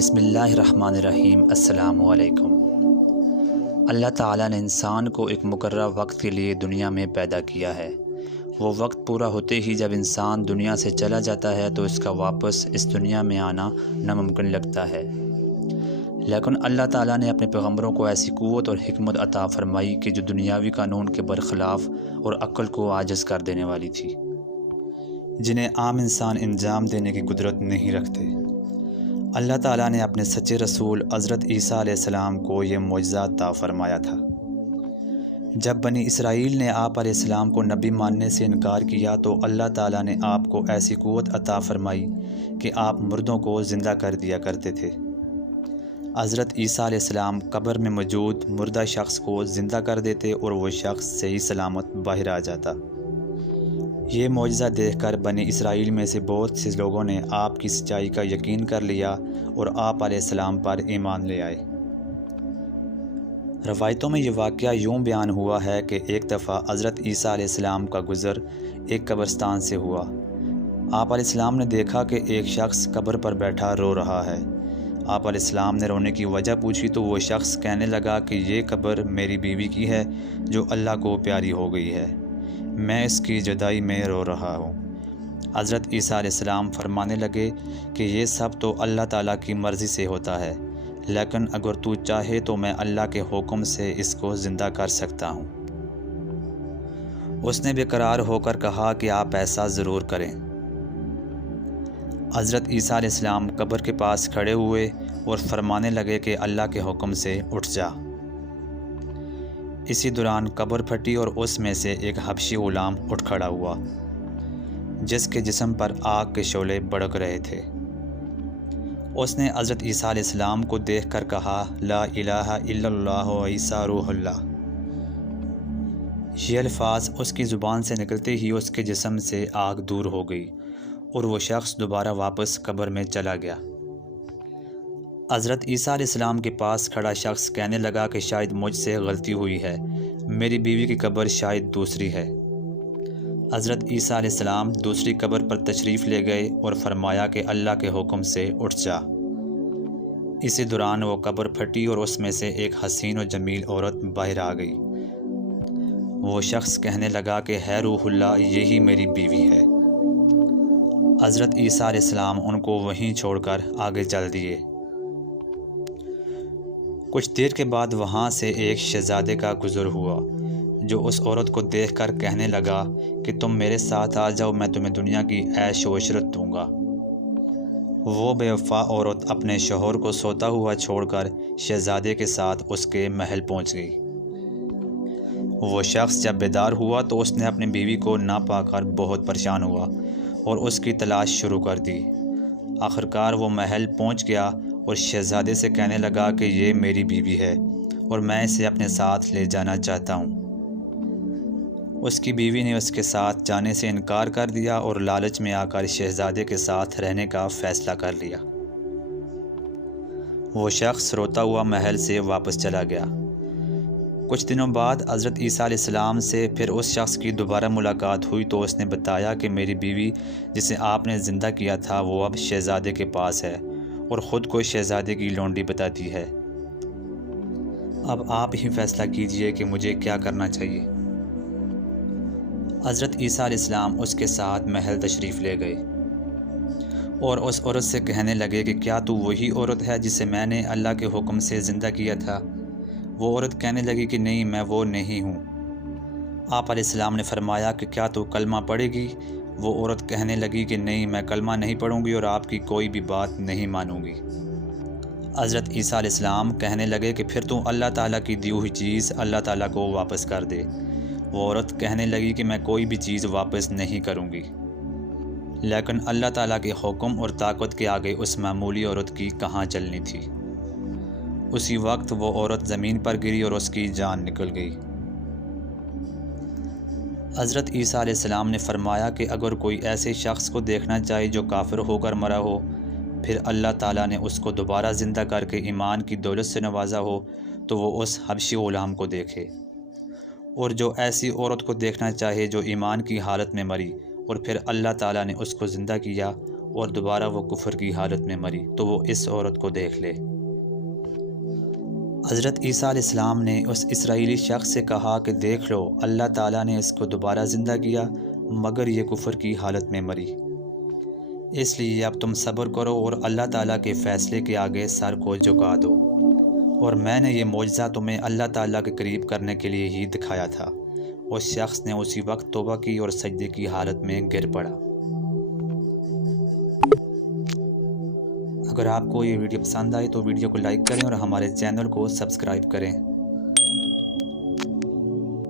بسم اللہ الرحمن الرحیم۔ السلام علیکم۔ اللہ تعالیٰ نے انسان کو ایک مقررہ وقت کے لیے دنیا میں پیدا کیا ہے۔ وہ وقت پورا ہوتے ہی جب انسان دنیا سے چلا جاتا ہے تو اس کا واپس اس دنیا میں آنا ناممکن لگتا ہے، لیکن اللہ تعالیٰ نے اپنے پیغمبروں کو ایسی قوت اور حکمت عطا فرمائی کہ جو دنیاوی قانون کے برخلاف اور عقل کو عاجز کر دینے والی تھی، جنہیں عام انسان انجام دینے کی قدرت نہیں رکھتے۔ اللہ تعالیٰ نے اپنے سچے رسول حضرت عیسیٰ علیہ السلام کو یہ معجزہ عطا فرمایا تھا۔ جب بنی اسرائیل نے آپ علیہ السلام کو نبی ماننے سے انکار کیا تو اللہ تعالیٰ نے آپ کو ایسی قوت عطا فرمائی کہ آپ مردوں کو زندہ کر دیا کرتے تھے۔ حضرت عیسیٰ علیہ السلام قبر میں موجود مردہ شخص کو زندہ کر دیتے اور وہ شخص صحیح سلامت باہر آ جاتا۔ یہ معجزہ دیکھ کر بنی اسرائیل میں سے بہت سے لوگوں نے آپ کی سچائی کا یقین کر لیا اور آپ علیہ السلام پر ایمان لے آئے۔ روایتوں میں یہ واقعہ یوں بیان ہوا ہے کہ ایک دفعہ حضرت عیسیٰ علیہ السلام کا گزر ایک قبرستان سے ہوا۔ آپ علیہ السلام نے دیکھا کہ ایک شخص قبر پر بیٹھا رو رہا ہے۔ آپ علیہ السلام نے رونے کی وجہ پوچھی تو وہ شخص کہنے لگا کہ یہ قبر میری بیوی کی ہے جو اللہ کو پیاری ہو گئی ہے، میں اس کی جدائی میں رو رہا ہوں۔ حضرت عیسیٰ علیہ السلام فرمانے لگے کہ یہ سب تو اللہ تعالیٰ کی مرضی سے ہوتا ہے، لیکن اگر تو چاہے تو میں اللہ کے حکم سے اس کو زندہ کر سکتا ہوں۔ اس نے بے قرار ہو کر کہا کہ آپ ایسا ضرور کریں۔ حضرت عیسیٰ علیہ السلام قبر کے پاس کھڑے ہوئے اور فرمانے لگے کہ اللہ کے حکم سے اٹھ جا۔ اسی دوران قبر پھٹی اور اس میں سے ایک حبشی غلام اٹھ کھڑا ہوا جس کے جسم پر آگ کے شعلے بھڑک رہے تھے۔ اس نے حضرت عیسیٰ علیہ السلام کو دیکھ کر کہا، لا الہ الا اللہ عیسیٰ روح اللہ۔ یہ الفاظ اس کی زبان سے نکلتے ہی اس کے جسم سے آگ دور ہو گئی اور وہ شخص دوبارہ واپس قبر میں چلا گیا۔ حضرت عیسیٰ علیہ السلام کے پاس کھڑا شخص کہنے لگا کہ شاید مجھ سے غلطی ہوئی ہے، میری بیوی کی قبر شاید دوسری ہے۔ حضرت عیسیٰ علیہ السلام دوسری قبر پر تشریف لے گئے اور فرمایا کہ اللہ کے حکم سے اٹھ جا۔ اسی دوران وہ قبر پھٹی اور اس میں سے ایک حسین و جمیل عورت باہر آ گئی۔ وہ شخص کہنے لگا کہ ہے روح اللہ، یہی میری بیوی ہے۔ حضرت عیسیٰ علیہ السلام ان کو وہیں چھوڑ کر آگے چل دیے۔ کچھ دیر کے بعد وہاں سے ایک شہزادے کا گزر ہوا جو اس عورت کو دیکھ کر کہنے لگا کہ تم میرے ساتھ آ جاؤ، میں تمہیں دنیا کی عیش و عشرت دوں گا۔ وہ بے وفا عورت اپنے شوہر کو سوتا ہوا چھوڑ کر شہزادے کے ساتھ اس کے محل پہنچ گئی۔ وہ شخص جب بیدار ہوا تو اس نے اپنی بیوی کو نہ پا کر بہت پریشان ہوا اور اس کی تلاش شروع کر دی۔ آخرکار وہ محل پہنچ گیا اور شہزادے سے کہنے لگا کہ یہ میری بیوی ہے اور میں اسے اپنے ساتھ لے جانا چاہتا ہوں۔ اس کی بیوی نے اس کے ساتھ جانے سے انکار کر دیا اور لالچ میں آ کر شہزادے کے ساتھ رہنے کا فیصلہ کر لیا۔ وہ شخص روتا ہوا محل سے واپس چلا گیا۔ کچھ دنوں بعد حضرت عیسیٰ علیہ السلام سے پھر اس شخص کی دوبارہ ملاقات ہوئی تو اس نے بتایا کہ میری بیوی جسے آپ نے زندہ کیا تھا وہ اب شہزادے کے پاس ہے اور خود کو شہزادے کی لونڈی بتاتی ہے۔ اب آپ ہی فیصلہ کیجئے کہ مجھے کیا کرنا چاہیے۔ حضرت عیسیٰ علیہ السلام اس کے ساتھ محل تشریف لے گئے اور اس عورت سے کہنے لگے کہ کیا تو وہی عورت ہے جسے میں نے اللہ کے حکم سے زندہ کیا تھا؟ وہ عورت کہنے لگی کہ نہیں، میں وہ نہیں ہوں۔ آپ علیہ السلام نے فرمایا کہ کیا تو کلمہ پڑھے گی؟ وہ عورت کہنے لگی کہ نہیں، میں کلمہ نہیں پڑھوں گی اور آپ کی کوئی بھی بات نہیں مانوں گی۔ حضرت عیسیٰ علیہ السلام کہنے لگے کہ پھر تو اللہ تعالیٰ کی دی ہوئی چیز اللہ تعالیٰ کو واپس کر دے۔ وہ عورت کہنے لگی کہ میں کوئی بھی چیز واپس نہیں کروں گی، لیکن اللہ تعالیٰ کے حکم اور طاقت کے آگے اس معمولی عورت کی کہاں چلنی تھی۔ اسی وقت وہ عورت زمین پر گری اور اس کی جان نکل گئی۔ حضرت عیسیٰ علیہ السلام نے فرمایا کہ اگر کوئی ایسے شخص کو دیکھنا چاہے جو کافر ہو کر مرا ہو، پھر اللہ تعالیٰ نے اس کو دوبارہ زندہ کر کے ایمان کی دولت سے نوازا ہو تو وہ اس حبشی غلام کو دیکھے، اور جو ایسی عورت کو دیکھنا چاہے جو ایمان کی حالت میں مری اور پھر اللہ تعالیٰ نے اس کو زندہ کیا اور دوبارہ وہ کفر کی حالت میں مری تو وہ اس عورت کو دیکھ لے۔ حضرت عیسیٰ علیہ السلام نے اس اسرائیلی شخص سے کہا کہ دیکھ لو، اللہ تعالیٰ نے اس کو دوبارہ زندہ کیا مگر یہ کفر کی حالت میں مری، اس لیے اب تم صبر کرو اور اللہ تعالیٰ کے فیصلے کے آگے سر کو جھکا دو، اور میں نے یہ معجزہ تمہیں اللہ تعالیٰ کے قریب کرنے کے لیے ہی دکھایا تھا۔ اس شخص نے اسی وقت توبہ کی اور سجدے کی حالت میں گر پڑا۔ اگر آپ کو یہ ویڈیو پسند آئے تو ویڈیو کو لائک کریں اور ہمارے چینل کو سبسکرائب کریں۔